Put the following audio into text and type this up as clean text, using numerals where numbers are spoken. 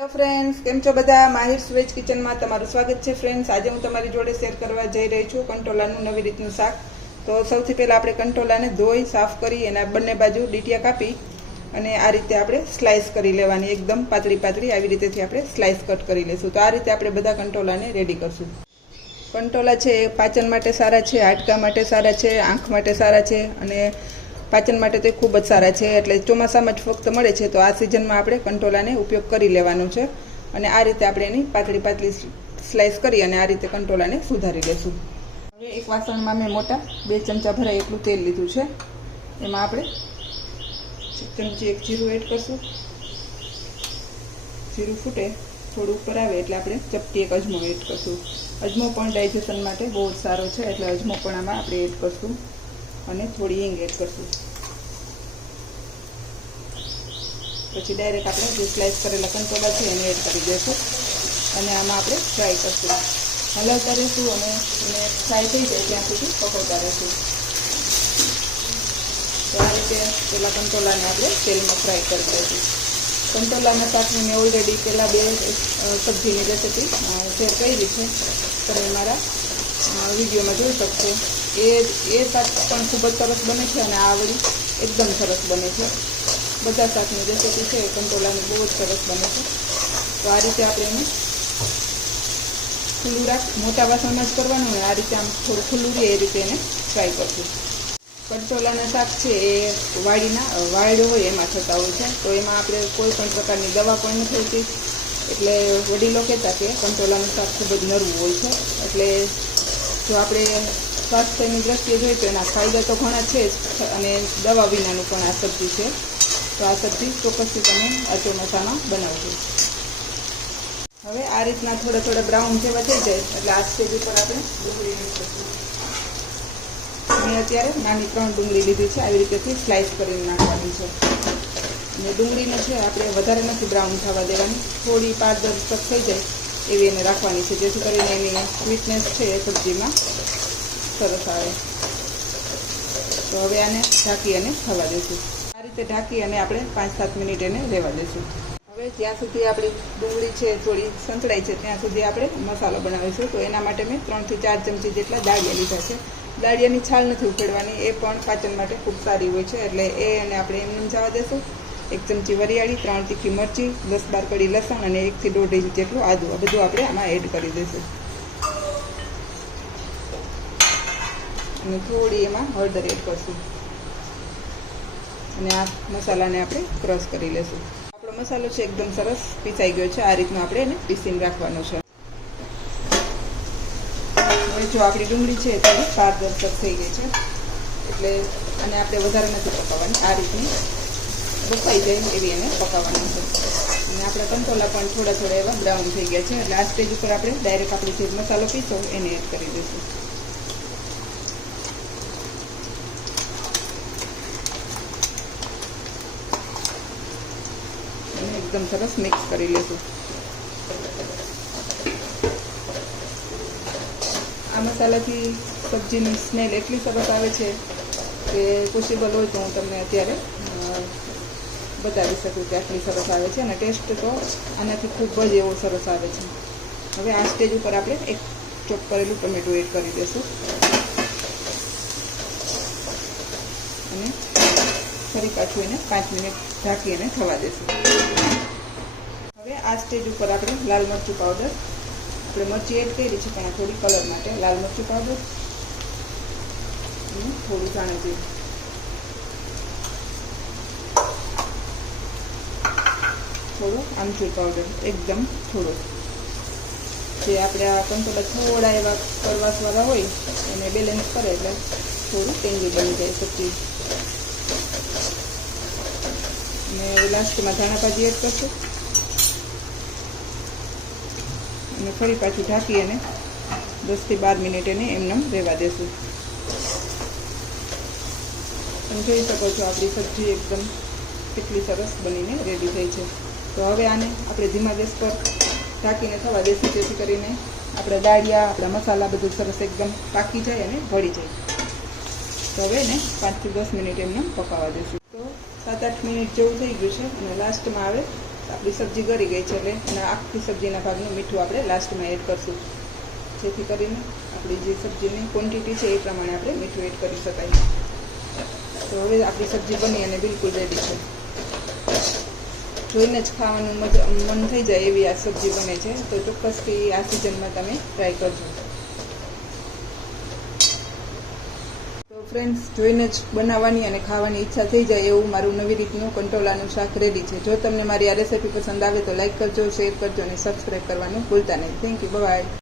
Hello friends, કેમ છો બધા? માહિર વેજ કિચનમાં તમારું સ્વાગત છે. ફ્રેન્ડ્સ, આજે હું તમારી જોડે શેર કરવા જઈ રહી છું કંટોલાનું નવી રીતનું શાક. તો સૌથી પહેલાં આપણે કંટોલાને ધોઈ સાફ કરી એના બંને બાજુ ડીટિયા કાપી અને આ રીતે આપણે સ્લાઇસ કરી લેવાની, એકદમ પાતળી પાતળી આવી રીતેથી આપણે સ્લાઇસ કટ કરી લઈશું. તો આ રીતે આપણે બધા કંટોલાને રેડી કરશું. કંટોલા છે એ પાચન માટે સારા છે, હાડકા માટે સારા છે, આંખ માટે સારા છે અને પાચન માટે તો ખૂબ જ સારા છે. એટલે ચોમાસામાં જ ફક્ત મળે છે, તો આ સિઝનમાં આપણે કંટોલાને ઉપયોગ કરી લેવાનો છે. અને આ રીતે આપણે એની પાતળી પાતળી સ્લાઇસ કરી અને આ રીતે કંટોલાને સુધારી લઈશું. હવે એક વાસણમાં મેં મોટા 2 ચમચા ભરાય એટલું તેલ લીધું છે. એમાં આપણે 1 ચમચી જીરું એડ કરશું. જીરું ફૂટે, થોડું ઉપર આવે એટલે આપણે ચપટી 1 અજમો એડ કરશું. અજમો પણ ડાયજેશન માટે બહુ જ સારો છે, એટલે અજમો પણ આમાં આપણે એડ કરશું. અને થોડી હિંગ એડ કરશું. પછી ડાયરેક્ટ આપણે જે સ્લાઇસ કરેલા કંટોલા છે એને એડ કરી દઈશું અને આમાં આપણે ફ્રાય કરશું. હલાવતા રહીશું અને એને ફ્રાય થઈ જાય ત્યાં સુધી પકવતા રહીશું. તો આ રીતે પેલા કંટોલાને આપણે તેલમાં ફ્રાય કરી દઈશું. કંટોલાના શાકની મેં ઓલરેડી પહેલાં 2 સબ્જીની રેસીપી શેર કરી છે, તમે મારા વિડીયોમાં જોઈ શકશો. એ શાક પણ ખૂબ જ સરસ બને છે અને આ વળી એકદમ સરસ બને છે. બધા શાકની રેસીપી છે કંટોલાની બહુ જ સરસ બને છે. તો આ રીતે આપણે એને ખુલ્લું મોટા વાસણમાં જ કરવાનું ને આ રીતે આમ થોડું ખુલ્લું રહે એ રીતે એને ફ્રાય કરશું. કંટોલાના શાક છે એ વાયડો હોય એમાં થતા હોય છે, તો એમાં આપણે કોઈ પણ પ્રકારની દવા પણ નથી હોતી. એટલે વડીલો કહેતા કે કંટોલાનું શાક ખૂબ જ નરવું હોય છે. એટલે જો આપણે સ્વાસ્થ્યની દ્રષ્ટિએ જોઈએ તો એના ફાયદા તો ઘણા છે જ અને દવા વિનાનું પણ આ સબ્જી છે. તો આ સબ્જી ચોક્કસથી તમે આ ચોમાસામાં બનાવજો. હવે આ રીતના થોડા બ્રાઉન જેવા થઈ જાય એટલે આ સ્ટેજ ઉપર આપણે ડુંગળી એડ કરીશું. મેં અત્યારે નાની 3 ડુંગળી લીધી છે, આવી રીતેથી સ્લાઇસ કરીને નાખવાની છે. અને ડુંગળીને છે આપણે વધારે નથી બ્રાઉન થવા દેવાની, થોડી પારદર્શક થઈ જાય એવી એને રાખવાની છે, જેથી કરીને એની સ્વીટનેસ છે એ સબ્જીમાં સરસ આવે. તો હવે આને ઢાંકી અને થવા દઈશું. આ રીતે ઢાંકી અને આપણે 5-7 મિનિટ એને રહેવા દઈશું. હવે જ્યાં સુધી આપણી ડુંગળી છે થોડી સંતળાઈ છે ત્યાં સુધી આપણે મસાલો બનાવીશું. તો એના માટે મેં 3 થી 4 ચમચી જેટલા દાળિયા લીધા છે. દાળિયાની છાલ નથી ઉખેડવાની, એ પણ પાચન માટે ખૂબ સારી હોય છે, એટલે એને આપણે એમને જવા દઈશું. 1 ચમચી વરિયાળી, 3 તીખી મરચી, 10-12 કળી લસણ અને 1 થી 1.5 ઇંચ જેટલું આદું, આ બધું આપણે આમાં એડ કરી દઈશું. અને થોડી એમાં હળદર એડ કરશું અને આ મસાલાને આપણે ક્રશ કરી લેશું. આપણો મસાલો છે એકદમ સરસ પીસાઈ ગયો છે. આ રીતનો આપણે એને પીસીને રાખવાનો છે. હવે જો આપણી ડુંગળી છે થોડી પારદર્શક થઈ ગઈ છે, એટલે આને આપણે વધારે નથી પકાવવાની, આ રીતની બફાઈ જાય એવી એને પકાવવાની છે. અને આપણા કંટોલા પણ થોડા એવા બ્રાઉન થઈ ગયા છે, એટલે આ સ્ટેજ ઉપર આપણે ડાયરેક્ટ આપણે જે મસાલો પીસો એને એડ કરી દઈશું. એકદમ સરસ મિક્સ કરી લેશું. આ મસાલાથી સબ્જીની સ્મેલ એટલી સરસ આવે છે કે પોસિબલ હોય તો હું તમને અત્યારે બતાવી શકું કે આટલી સરસ આવે છે અને ટેસ્ટ તો આનાથી ખૂબ જ એવો સરસ આવે છે. હવે આ સ્ટેજ ઉપર આપણે 1 ચોપ કરેલું ટમેટું એડ કરી દઈશું અને ફરી પાછું એને 5 મિનિટ ઢાંકી અને થવા દઈશું. હવે આ સ્ટેજ ઉપર આપણે લાલ મરચું પાવડર, આપણે મરચી એડ કરી છે પણ થોડી કલર માટે લાલ મરચું પાવડર અને થોડું ધાણા જીરું, થોડો આમચૂર પાવડર, એકદમ થોડો, જે આપણે આ કંટોલા થોડા એવા કરવાસવાળા હોય એને બેલેન્સ કરે એટલે થોડું ટેંગી બની જાય સબ્જી. અને લાસ્ટમાં ધાણા ભાજી એડ કરશું અને ફરી પાછું ઢાંકી અને 10 થી 12 મિનિટ એને એમને રહેવા દેશું. તમે જોઈ શકો છો આપણી સબ્જી એકદમ કેટલી સરસ બનીને રેડી થઈ છે. તો હવે આને આપણે ધીમા ગેસ પર ઢાંકીને થવા દઈશું, જેથી કરીને આપણા દાળિયા, આપણા મસાલા બધું સરસ એકદમ પાકી જાય અને ભળી જાય. તો હવે એને 5 થી 10 મિનિટ એમને પકાવવા દઈશું. તો 7-8 મિનિટ જેવું થઈ ગયું છે અને લાસ્ટમાં આવે આપણી સબ્જી ગળી ગઈ છે એટલે એના આખી સબ્જીના ભાગનું મીઠું આપણે લાસ્ટમાં એડ કરશું, જેથી કરીને આપણી જે સબ્જીની ક્વોન્ટિટી છે એ પ્રમાણે આપણે મીઠું એડ કરી શકાય. તો હવે આપણી સબ્જી બની અને બિલકુલ રેડી છે. જોઈને જ ખાવાનું મન થઈ જાય એવી આ સબ્જી બને છે. તો ચોક્કસથી આ સિઝનમાં તમે ટ્રાય કરજો. તો ફ્રેન્ડ્સ, જોઈને જ બનાવવાની અને ખાવાની ઈચ્છા થઈ જાય એવું મારું નવી રીતનું કંટોલાનું શાક રેડી છે. જો તમને મારી આ રેસીપી પસંદ આવે તો લાઈક કરજો, શેર કરજો અને સબસ્ક્રાઈબ કરવાનું ભૂલતા નહીં. Thank you, by.